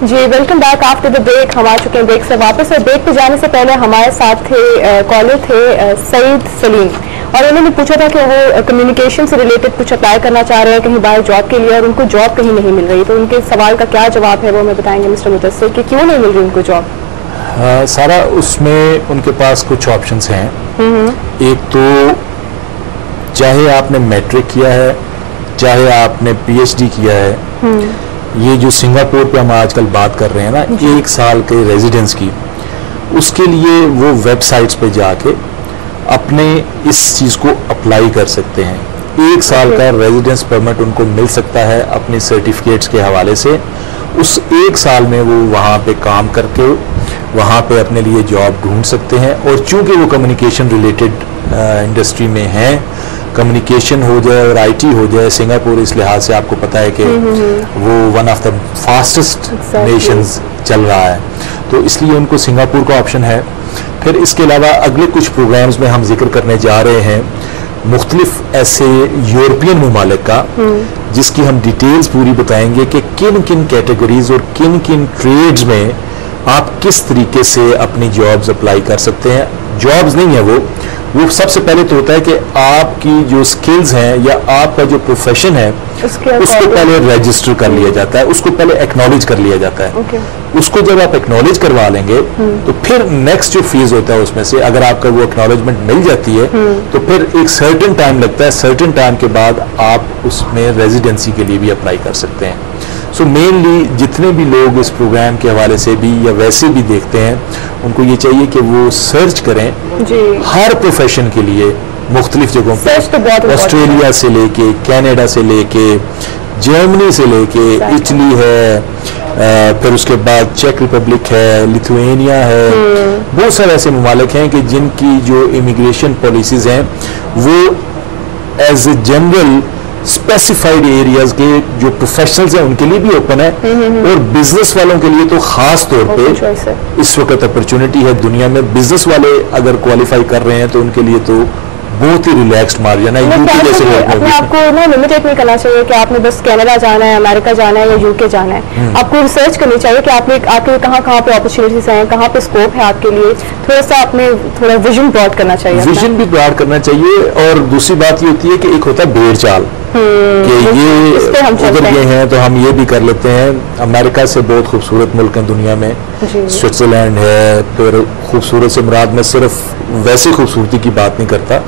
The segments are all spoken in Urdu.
G welcome back after the break. ہم آ چکے ہیں بریک سے واپس, اور بریک پہ جانے سے پہلے ہمارے ساتھ تھے کالر تھے سعید سلیم, اور انہوں نے پوچھا تھا کہ وہ کمیونیکیشن سے ریلیٹڈ کچھ اپلائی کرنا چاہ رہے ہیں کہیں باہر جاب کے لیے, اور ان کو جاب کہیں نہیں مل رہی. تو ان کے سوال کا کیا جواب ہے وہ ہمیں بتائیں گے مسٹر مدثر کہ کیوں نہیں مل رہی ان کو جاب. سارا اس میں ان کے پاس کچھ آپشنس ہیں. ایک تو چاہے آپ نے میٹرک کیا ہے, چاہے آپ نے پی ایچ ڈی کیا ہے, یہ جو سنگاپور پہ ہم آج کل بات کر رہے ہیں نا 1 سال کے ریزیڈنس کی, اس کے لیے وہ ویب سائٹس پہ جا کے اپنے اس چیز کو اپلائی کر سکتے ہیں. 1 سال کا ریزیڈنس پرمٹ ان کو مل سکتا ہے اپنے سرٹیفکیٹس کے حوالے سے. اس 1 سال میں وہ وہاں پہ کام کر کے وہاں پہ اپنے لیے جاب ڈھونڈ سکتے ہیں. اور چونکہ وہ کمیونیکیشن ریلیٹڈ انڈسٹری میں ہیں, کمیونیکیشن ہو جائے اور آئی ٹی ہو جائے, سنگاپور اس لحاظ سے آپ کو پتہ ہے کہ وہ one of the fastest nations چل رہا ہے, تو اس لیے ان کو سنگاپور کا آپشن ہے. پھر اس کے علاوہ اگلے کچھ پروگرامز میں ہم ذکر کرنے جا رہے ہیں مختلف ایسے یورپین ممالک کا, جس کی ہم ڈیٹیلز پوری بتائیں گے کہ کن کن کیٹیگریز اور کن کن ٹریڈز میں آپ کس طریقے سے اپنی جابز اپلائی کر سکتے ہیں. جابز نہیں ہے وہ سب سے پہلے تو ہوتا ہے کہ آپ کی جو سکلز ہیں یا آپ کا جو پروفیشن ہے اس کو پہلے رجسٹر کر لیا جاتا ہے, اس کو پہلے ایکنالج کر لیا جاتا ہے. اس کو جب آپ ایکنالج کروا لیں گے تو پھر نیکسٹ جو فیز ہوتا ہے اس میں سے اگر آپ کا وہ ایکنالجمنٹ مل جاتی ہے تو پھر ایک سرٹن ٹائم لگتا ہے, سرٹن ٹائم کے بعد آپ اس میں ریزیڈنسی کے لیے بھی اپلائی کر سکتے ہیں. سو مینلی جتنے بھی لوگ اس پروگرام کے حوالے سے بھی یا ویسے بھی دیکھتے ہیں ان کو یہ چاہیے کہ وہ سرچ کریں ہر پروفیشن کے لیے مختلف جگہوں پہ, آسٹریلیا سے لے کے کینیڈا سے لے کے جرمنی سے لے کے اٹلی ہے, پھر اس کے بعد چیک ریپبلک ہے, لیتھوینیا ہے, بہت سارے ایسے ممالک ہیں کہ جن کی جو امیگریشن پالیسیز ہیں وہ as a general specified areas کے جو پروفیشنلز ہیں ان کے لیے بھی اوپن ہے, اور بزنس والوں کے لیے تو خاص طور پہ اس وقت اپرچونٹی ہے دنیا میں. بزنس والے اگر کوالیفائی کر رہے ہیں تو ان کے لیے تو بہت ہی ریلیکسڈ مارجن ہے. یو کے جیسے اپنے آپ کو لمیٹیڈ نہیں کرنا چاہیے کہ آپ نے بس کینیڈا جانا ہے, امریکہ جانا ہے یا یو کے جانا ہے. آپ کو ریسرچ کرنی چاہیے کہ آپ کے کہاں کہاں پہ اپرچونیٹیز ہیں, کہاں پہ اسکوپ ہے آپ کے لیے. تھوڑا سا اپنے تھوڑا ویژن براڈ کرنا چاہیے, ویژن بھی براڈ کرنا چاہیے. اور دوسری بات یہ ہوتی ہے کہ ایک ہوتا ہے بھیڑ چال کہ یہ ادھر یہ ہیں تو ہم یہ بھی کر لیتے ہیں. امریکہ سے بہت خوبصورت ملک ہیں دنیا میں, سوئٹزرلینڈ ہے. پھر خوبصورت سے مراد میں صرف ویسی خوبصورتی کی بات نہیں کرتا,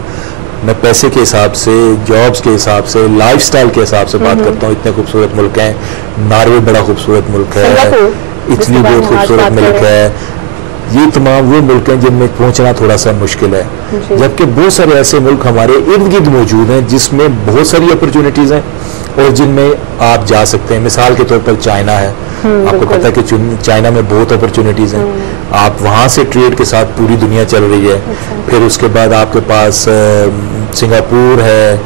میں پیسے کے حساب سے, جابز کے حساب سے, لائف سٹائل کے حساب سے بات کرتا ہوں. اتنے خوبصورت ملک ہیں. ناروے بڑا خوبصورت ملک ہے, اٹلی بہت خوبصورت ملک ہے. یہ تمام وہ ملک ہیں جن میں پہنچنا تھوڑا سا مشکل ہے, جبکہ بہت سارے ایسے ملک ہمارے ارد گرد موجود ہیں جس میں بہت ساری اپرچونیٹیز ہیں اور جن میں آپ جا سکتے ہیں. مثال کے طور پر چائنا ہے, آپ کو پتہ ہے کہ چائنا میں بہت اپرچونیٹیز ہیں, آپ وہاں سے ٹریڈ کے ساتھ پوری دنیا چل رہی ہے. پھر اس کے بعد آپ کے پاس سنگاپور ہے,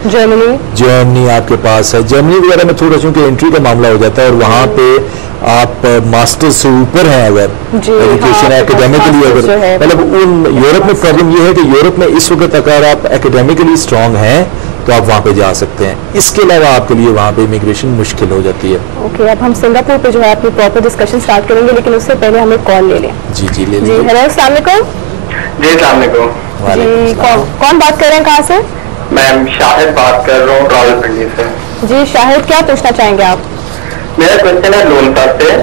جرمنی آپ کے پاس ہے. جرمنی وغیرہ میں تھوڑا چونکہ انٹری کا معاملہ ہو جاتا ہے, اور وہاں پہ آپ ماسٹر سے اوپر ہیں اگر ایجوکیشن اکیڈیمکلی, اگر مطلب یورپ میں پرابلم یہ ہے کہ یورپ میں اس وقت اگر آپ اکیڈیمکلی اسٹرانگ ہیں تو آپ وہاں پہ جا سکتے ہیں. اس کے علاوہ آپ کے لیے وہاں پہ امیگریشن مشکل ہو جاتی ہے. اوکے, اب ہم سنگاپور پہ جو ہے اپنی پراپر ڈسکشن اسٹارٹ کریں گے, لیکن اس سے پہلے ہمیں کال لے لیں. جی لے لیں. ہیلو, السلام علیکم. جی السلام علیکم. جی کون بات کر رہے ہیں, کہاں سے؟ میں شاہد بات کر رہا ہوں راولپنڈی سے. جی شاہد, کیا پوچھنا چاہیں گے آپ؟ میرا کوشچن ہے لون پر سے.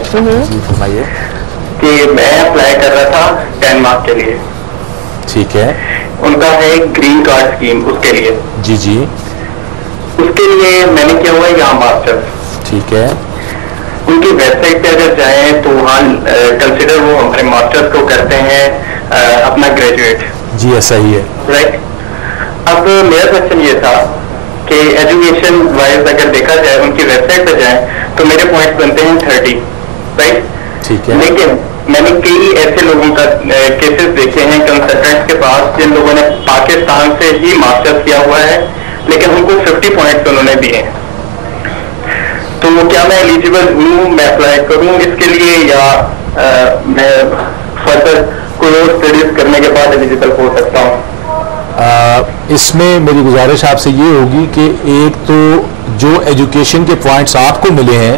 جی فرمائیے. کہ میں اپلائی کر رہا تھا ڈینمارک کے لیے. ٹھیک ہے. ان کا ہے گرین کارڈ اسکیم, اس کے لیے. جی اس کے لیے میں نے کیا ہوا ہے یہاں ماسٹر. ٹھیک ہے. ان کی ویب سائٹ پہ اگر جائیں تو وہاں کنسیڈر وہ ہمارے ماسٹرز کو کرتے ہیں اپنا گریجویٹ. جی ایسا ہی ہے. رائٹ. اب میرا کوشچن یہ تھا کہ ایجوکیشن وائز اگر دیکھا جائے ان کی ویب سائٹ پہ جائیں تو میرے پوائنٹ بنتے ہیں 30. رائٹ. ٹھیک ہے. لیکن میں نے کئی ایسے لوگوں کا کیسز دیکھے ہیں کنسلٹنٹ کے پاس جن لوگوں نے پاکستان سے ہی ماسٹرز کیا ہوا ہے, لیکن ان کو 50 پوائنٹس انہوں نے دیے ہیں. تو کیا میں ایلیجیبل ہوں, میں اپلائی کروں اس کے لیے, یا میں فردر کوئی اور اسٹڈیز کرنے کے بعد ایلیجیبل ہو سکتا ہوں؟ اس میں میری گزارش آپ سے یہ ہوگی کہ ایک تو جو ایجوکیشن کے پوائنٹس آپ کو ملے ہیں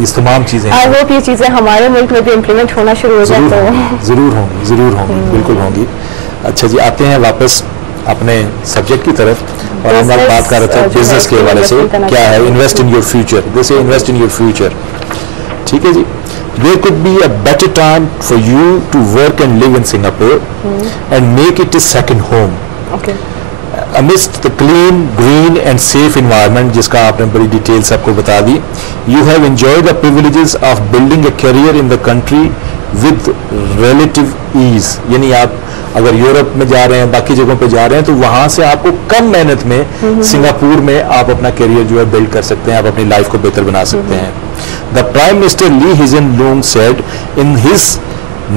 یہ تمام چیزیں آئی ہوپ یہ چیزیں ہمارے ملک میں بھی امپلیمنٹ ہونا شروع ہو جائے تو ضرور ہوں گی بالکل ہوں گی. اچھا جی آتے ہیں واپس اپنے سبجیکٹ کی طرف, اور ہم لوگ بات کر رہے تھے بزنس کے حوالے سے کیا ہے انویسٹ ان یور فیوچر, جیسے انویسٹ ان یور فیوچر. ٹھیک ہے جی. There could be a better time for you to work and live in Singapore and make it a second home. Okay. Amidst the clean, green and safe environment جس کا آپ نے بڑی ڈیٹیل سب کو بتا دی, you have enjoyed the privileges of building a career in the country with relative ease. یعنی آپ اگر یورپ میں جا رہے ہیں, باقی جگہوں پہ جا رہے ہیں, تو وہاں سے آپ کو کم محنت میں سنگاپور میں آپ اپنا کیریئر جو ہے بلڈ کر سکتے ہیں, آپ اپنی لائف کو بہتر بنا سکتے ہیں. The Prime Minister Lee Hsien Loong said in his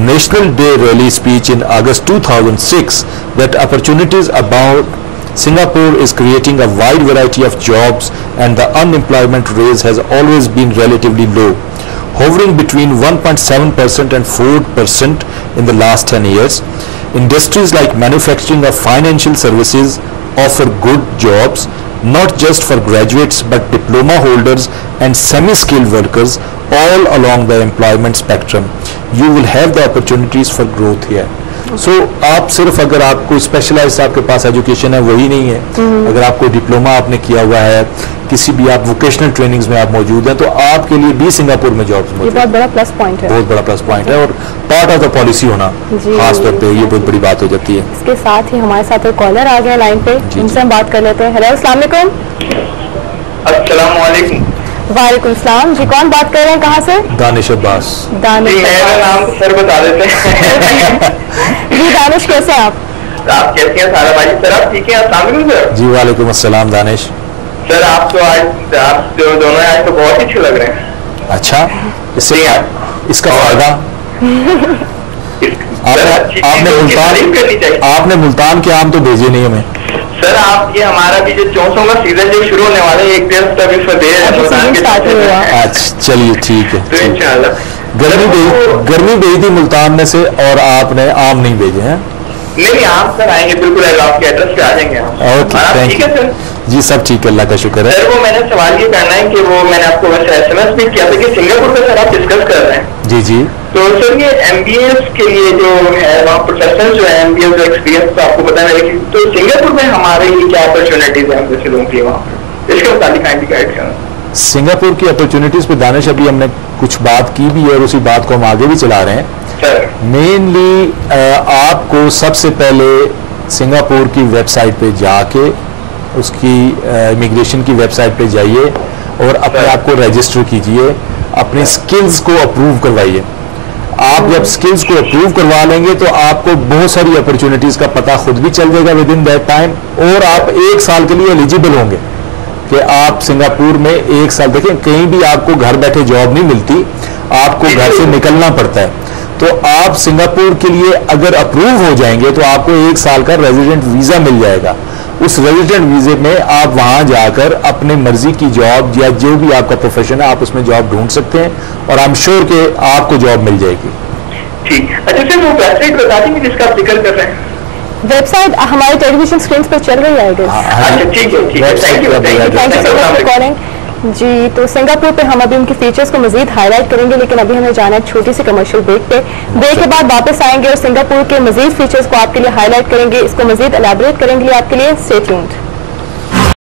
National Day Rally speech in August 2006 that opportunities abound. Singapore is creating a wide variety of jobs and the unemployment rate has always been relatively low, hovering between 1.7% and 4% in the last 10 years. Industries like manufacturing or financial services offer good jobs, not just for graduates but diploma holders and semi-skilled workers all along the employment spectrum. You will have the opportunities for growth here. So آپ صرف اگر آپ کو اسپیشلائز آپ کے پاس ایجوکیشن ہے وہی نہیں ہے, اگر آپ کو ڈپلوما آپ نے کیا ہوا ہے, کسی بھی آپ ووکیشنل ٹریننگز میں آپ موجود ہیں, تو آپ کے لیے بھی سنگاپور میں جابس موجود ہیں. بہت بڑا پلس پوائنٹ ہے, بہت بڑا پلس پوائنٹ ہے, اور پارٹ آف دا پالیسی ہونا خاص طور پہ یہ بہت بڑی بات ہو جاتی ہے. اس کے ساتھ ہی ہمارے ساتھ ایک کالر آ گیا لائن پہ, ان سے ہم بات کر لیتے ہیں. ہیلو السلام علیکم. السلام علیکم. وعلیکم السلام جی, کون بات کر رہے ہیں, کہاں سے؟ دانش عباس. دانش, میرا نام سر بتا دیتے ہیں. جی دانش کیسے ہیں آپ؟ آپ کیسے ہیں سارا بھائی؟ سر آپ ٹھیک ہیں؟ السلام علیکم سر. جی وعلیکم السلام دانش. سر آپ تو آج آپ دونوں آج تو بہت ہی اچھے لگ رہے ہیں. اچھا, اس سے اس کا فائدہ آپ نے ملتان کے آم تو بھیجے نہیں ہمیں. سر آپ یہ ہمارا بھی جو 400 کا سیزن جو شروع ہونے والا ہے, ایک ڈیڑھ ہفتہ بھی اچھا چلیے ٹھیک ہے. تو انشاءاللہ گرمی بھیجی تھی ملتان میں سے, اور آپ نے آم نہیں بھیجے ہیں. نہیں آپ سر آئیں گے بالکل, آپ کے ایڈریس پہ آ جائیں گے. ٹھیک ہے سر. جی سب ٹھیک ہے, اللہ کا شکر ہے. سر وہ میں نے سوال یہ کرنا ہے کہ وہ میں نے آپ کو ویسے ایس ایم ایس بھی کیا تھا کہ سنگاپور کا سر آپ ڈسکس کر رہے ہیں. جی جی. تو سر یہ ایم بی ایس کے لیے جو ہے وہاں پروفیسر جو ہے ایم بی ایس جو ایکسپیرینس تو آپ کو بتانا ہے, تو سنگاپور میں ہمارے لیے کیا اپرچونیٹیز ہیں ہم جیسے لوگوں کی وہاں پہ, اس کے متعلق کائنڈلی گائیڈ کرنا. سنگاپور کی اپرچونیٹیز پہ دانش ابھی ہم نے کچھ بات کی بھی ہے, اور اسی بات کو ہم آگے بھی چلا رہے ہیں. مینلی آپ کو سب سے پہلے سنگاپور کی ویب سائٹ پہ جا کے, اس کی امیگریشن کی ویب سائٹ پہ جائیے اور اپنے آپ کو رجسٹر کیجئے, اپنے سکلز کو اپروو کروائیے. آپ جب سکلز کو اپروو کروا لیں گے تو آپ کو بہت ساری اپرچونیٹیز کا پتہ خود بھی چل جائے گا ود ان دیٹ ٹائم, اور آپ 1 سال کے لیے ایلیجیبل ہوں گے کہ آپ سنگاپور میں 1 سال. دیکھیں کہیں بھی آپ کو گھر بیٹھے جاب نہیں ملتی, آپ کو گھر سے نکلنا پڑتا ہے. تو آپ سنگاپور کے لیے اگر اپروو ہو جائیں گے تو آپ کو 1 سال کا ریزیڈنٹ ویزا مل جائے گا. اس ریزیڈنٹ ویزے میں آپ وہاں جا کر اپنے مرضی کی جاب یا جو بھی آپ کا پروفیشن ہے آپ اس میں جاب ڈھونڈ سکتے ہیں, اور آئی ایم شیور کہ آپ کو جاب مل جائے گی. ٹھیک. اچھا سر وہ ویب سائٹ بتا دیں گے جس کا آپ ذکر کر رہے ہیں. ویب سائٹ ہمارے ٹیلی ویژن اسکرین پہ چل رہی ہے. اچھا ٹھیک ہے, thank you so much for calling. جی تو سنگاپور پہ ہم ابھی ان کی فیچرز کو مزید ہائی لائٹ کریں گے, لیکن ابھی ہمیں جانا ہے چھوٹی سی کمرشل بریک پہ. بریک کے بعد واپس آئیں گے اور سنگاپور کے مزید فیچرز کو آپ کے لیے ہائی لائٹ کریں گے, اس کو مزید الیبوریٹ کریں گے آپ کے لیے. Stay tuned.